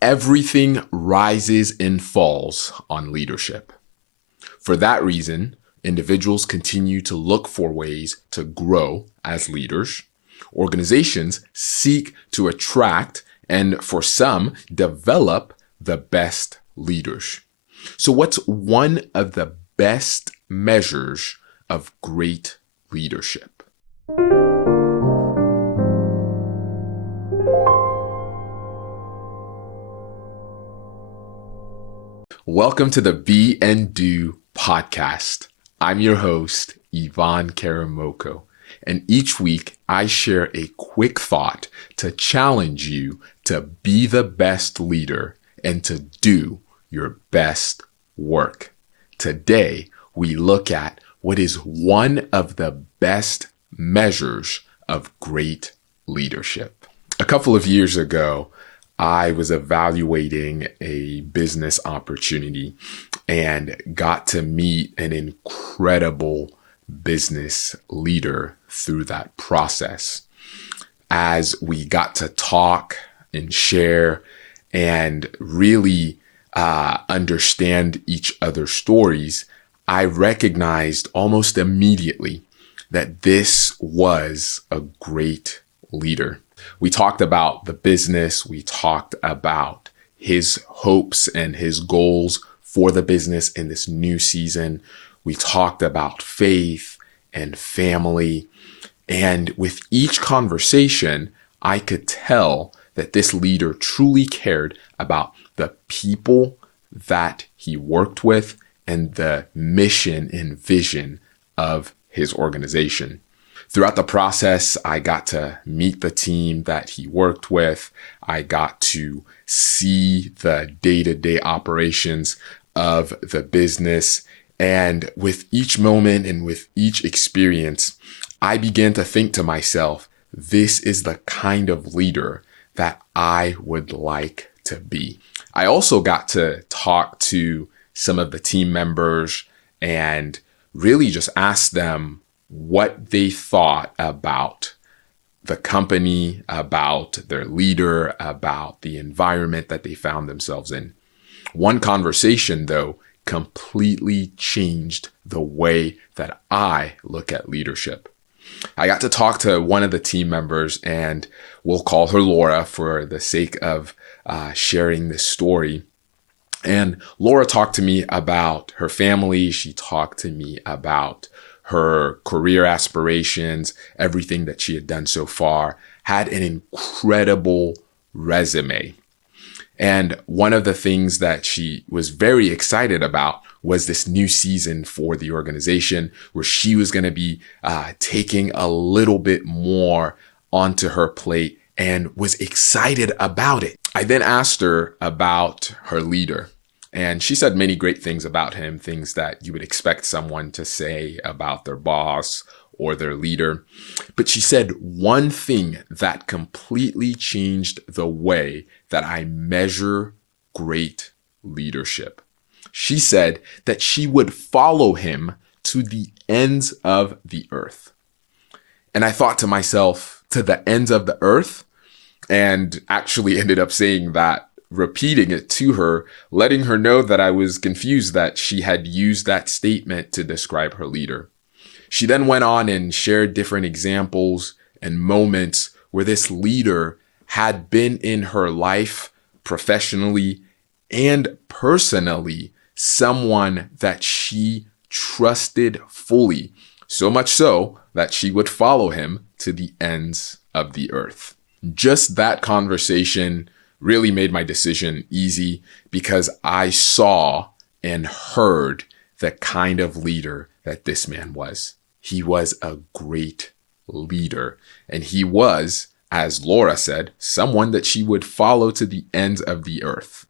Everything rises and falls on leadership. For that reason, individuals continue to look for ways to grow as leaders. Organizations seek to attract and, for some, develop the best leaders. So what's one of the best measures of great leadership? Welcome to the Be and Do podcast. I'm your host, Ivan Karamoko, and each week I share a quick thought to challenge you to be the best leader and to do your best work. Today, we look at what is one of the best measures of great leadership. A couple of years ago, I was evaluating a business opportunity and got to meet an incredible business leader through that process. As we got to talk and share and really understand each other's stories, I recognized almost immediately that this was a great leader. We talked about the business. We talked about his hopes and his goals for the business in this new season. We talked about faith and family. And with each conversation, I could tell that this leader truly cared about the people that he worked with and the mission and vision of his organization. Throughout the process, I got to meet the team that he worked with. I got to see the day-to-day operations of the business. And with each moment and with each experience, I began to think to myself, this is the kind of leader that I would like to be. I also got to talk to some of the team members and really just ask them what they thought about the company, about their leader, about the environment that they found themselves in. One conversation, though, completely changed the way that I look at leadership. I got to talk to one of the team members, and we'll call her Laura for the sake of sharing this story. And Laura talked to me about her family. She talked to me about her career aspirations, everything that she had done so far, had an incredible resume. And one of the things that she was very excited about was this new season for the organization where she was going to be taking a little bit more onto her plate and was excited about it. I then asked her about her leader. And she said many great things about him, things that you would expect someone to say about their boss or their leader. But she said one thing that completely changed the way that I measure great leadership. She said that she would follow him to the ends of the earth. And I thought to myself, to the ends of the earth? And actually ended up saying that, repeating it to her, letting her know that I was confused that she had used that statement to describe her leader. She then went on and shared different examples and moments where this leader had been in her life professionally and personally, someone that she trusted fully, so much so that she would follow him to the ends of the earth. Just that conversation really made my decision easy because I saw and heard the kind of leader that this man was. He was a great leader, and he was, as Laura said, someone that she would follow to the ends of the earth.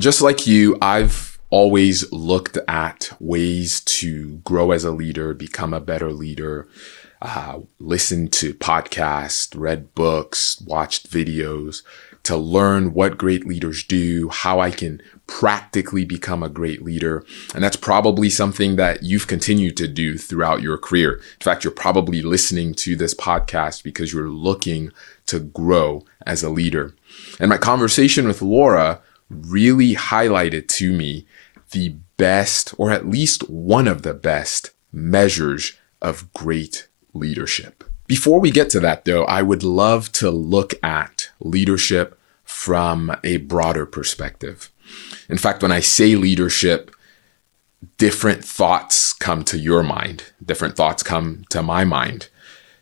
Just like you, I've always looked at ways to grow as a leader, become a better leader, listened to podcasts, read books, watched videos to learn what great leaders do, how I can practically become a great leader. And that's probably something that you've continued to do throughout your career. In fact, you're probably listening to this podcast because you're looking to grow as a leader. And my conversation with Laura really highlighted to me the best, or at least one of the best, measures of great leadership. Before we get to that, though, I would love to look at leadership from a broader perspective. In fact, when I say leadership, different thoughts come to your mind. Different thoughts come to my mind.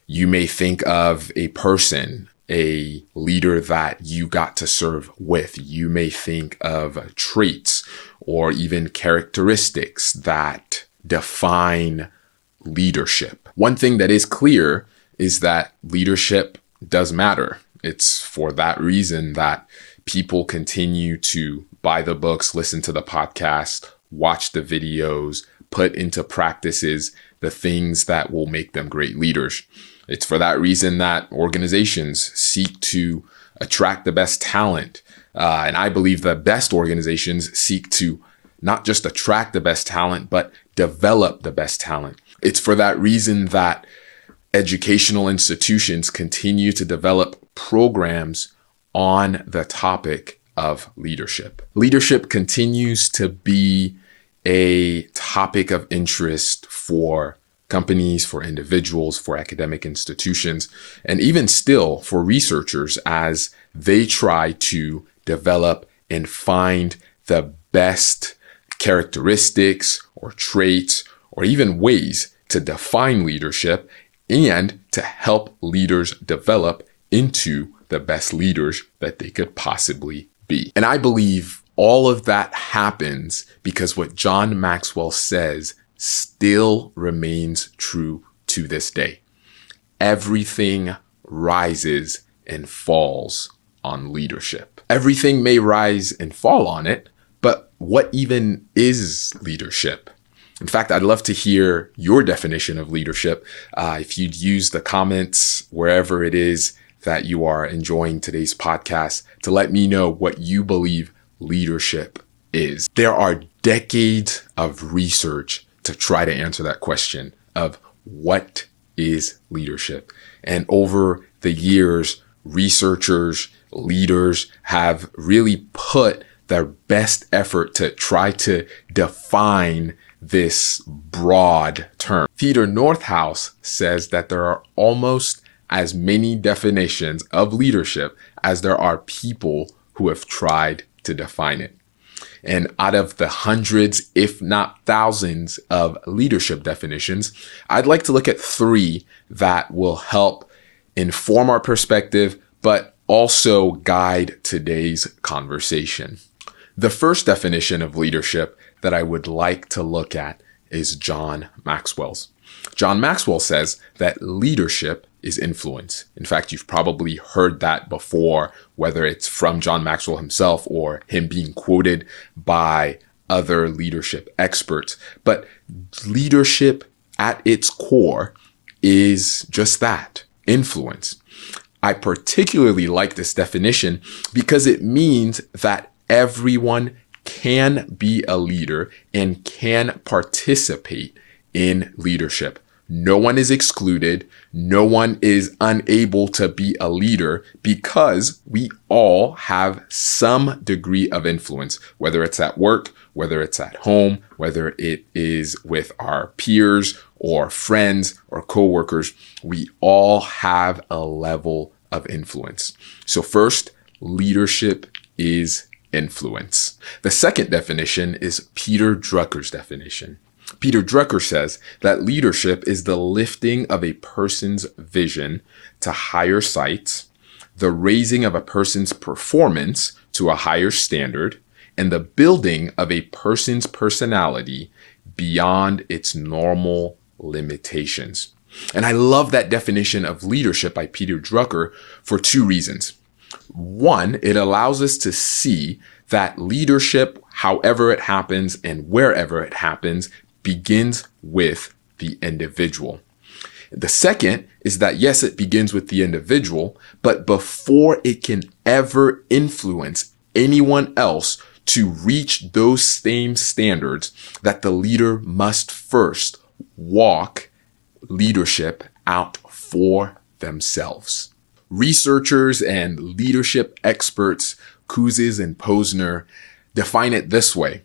You may think of a person, a leader that you got to serve with. You may think of traits or even characteristics that define leadership. One thing that is clear is that leadership does matter. It's for that reason that people continue to buy the books, listen to the podcast, watch the videos, put into practices the things that will make them great leaders. It's for that reason that organizations seek to attract the best talent. And I believe the best organizations seek to not just attract the best talent, but develop the best talent. It's for that reason that educational institutions continue to develop programs on the topic of leadership. Leadership continues to be a topic of interest for companies, for individuals, for academic institutions, and even still for researchers as they try to develop and find the best characteristics or traits or even ways to define leadership and to help leaders develop into the best leaders that they could possibly be. And I believe all of that happens because what John Maxwell says still remains true to this day. Everything rises and falls on leadership. Everything may rise and fall on it, but what even is leadership? In fact, I'd love to hear your definition of leadership. If you'd use the comments wherever it is that you are enjoying today's podcast to let me know what you believe leadership is. There are decades of research to try to answer that question of what is leadership. And over the years, researchers, leaders have really put their best effort to try to define this broad term. Theodore Northhouse says that there are almost as many definitions of leadership as there are people who have tried to define it. And out of the hundreds, if not thousands of leadership definitions, I'd like to look at three that will help inform our perspective, but also guide today's conversation. The first definition of leadership that I would like to look at is John Maxwell's. John Maxwell says that leadership is influence. In fact, you've probably heard that before, whether it's from John Maxwell himself or him being quoted by other leadership experts. But leadership at its core is just that, influence. I particularly like this definition because it means that everyone can be a leader and can participate in leadership. No one is excluded. No one is unable to be a leader because we all have some degree of influence, whether it's at work, whether it's at home, whether it is with our peers or friends or coworkers. We all have a level of influence. So first, leadership is influence. The second definition is Peter Drucker's definition. Peter Drucker says that leadership is the lifting of a person's vision to higher heights, the raising of a person's performance to a higher standard, and the building of a person's personality beyond its normal limitations. And I love that definition of leadership by Peter Drucker for two reasons. One, it allows us to see that leadership, however it happens and wherever it happens, begins with the individual. The second is that, yes, it begins with the individual, but before it can ever influence anyone else to reach those same standards, that the leader must first walk leadership out for themselves. Researchers and leadership experts, Kouzes and Posner, define it this way.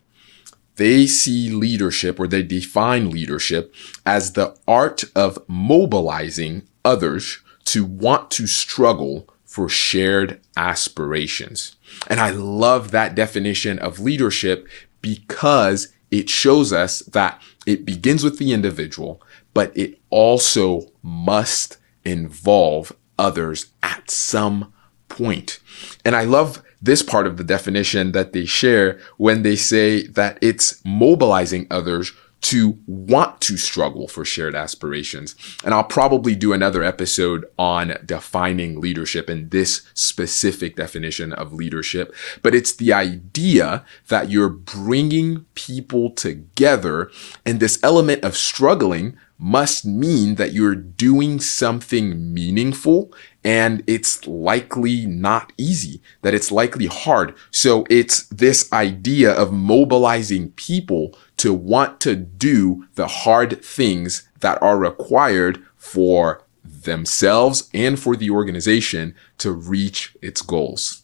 They see leadership, or they define leadership, as the art of mobilizing others to want to struggle for shared aspirations. And I love that definition of leadership because it shows us that it begins with the individual, but it also must involve others at some point. And I love this part of the definition that they share when they say that it's mobilizing others to want to struggle for shared aspirations. And I'll probably do another episode on defining leadership and this specific definition of leadership. But it's the idea that you're bringing people together, and this element of struggling must mean that you're doing something meaningful, and it's likely not easy, that it's likely hard. So it's this idea of mobilizing people to want to do the hard things that are required for themselves and for the organization to reach its goals.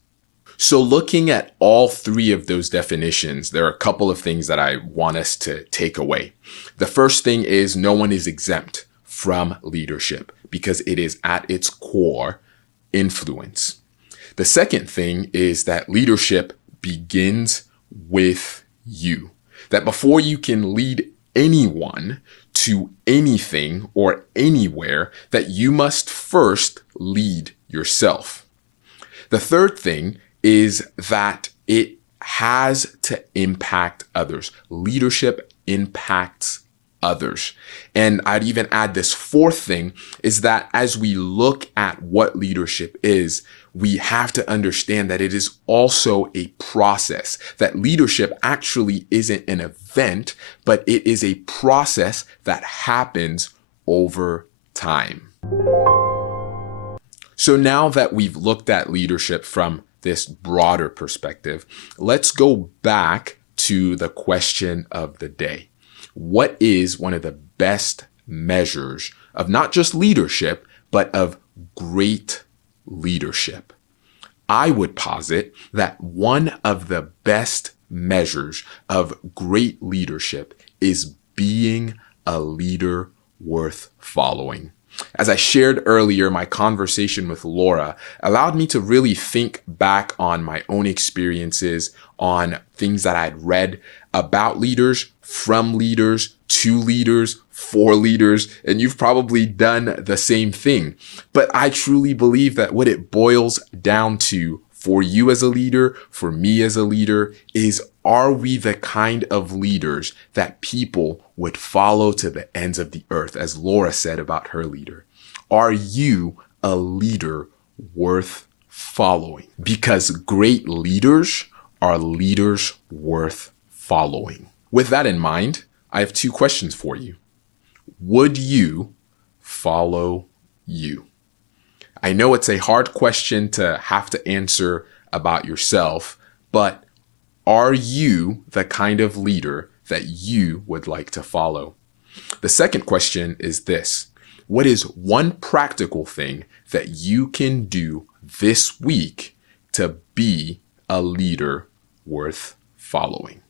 So looking at all three of those definitions, there are a couple of things that I want us to take away. The first thing is no one is exempt from leadership because it is at its core influence. The second thing is that leadership begins with you. That before you can lead anyone to anything or anywhere, that you must first lead yourself. The third thing is that it has to impact others. Leadership impacts others. And I'd even add this fourth thing is that as we look at what leadership is, we have to understand that it is also a process, that leadership actually isn't an event, but it is a process that happens over time. So now that we've looked at leadership from this broader perspective, let's go back to the question of the day. What is one of the best measures of not just leadership, but of great leadership? I would posit that one of the best measures of great leadership is being a leader worth following. As I shared earlier, my conversation with Laura allowed me to really think back on my own experiences, on things that I'd read about leaders, from leaders, to leaders, for leaders, and you've probably done the same thing. But I truly believe that what it boils down to for you as a leader, for me as a leader, is are we the kind of leaders that people would follow to the ends of the earth, as Laura said about her leader? Are you a leader worth following? Because great leaders are leaders worth following. With that in mind, I have two questions for you. Would you follow you? I know it's a hard question to have to answer about yourself, but are you the kind of leader that you would like to follow? The second question is this: what is one practical thing that you can do this week to be a leader worth following?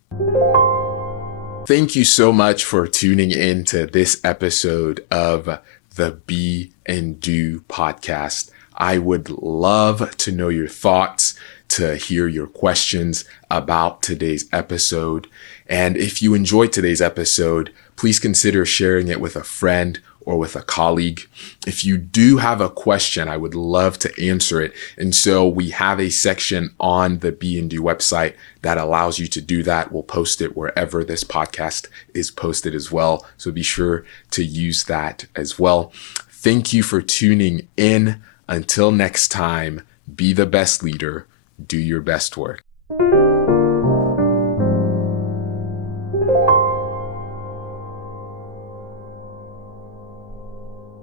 Thank you so much for tuning in to this episode of the Be and Do podcast. I would love to know your thoughts, to hear your questions about today's episode. And if you enjoyed today's episode, please consider sharing it with a friend or with a colleague. If you do have a question, I would love to answer it. And so we have a section on the Be and Do website that allows you to do that. We'll post it wherever this podcast is posted as well. So be sure to use that as well. Thank you for tuning in. Until next time, be the best leader. Do your best work.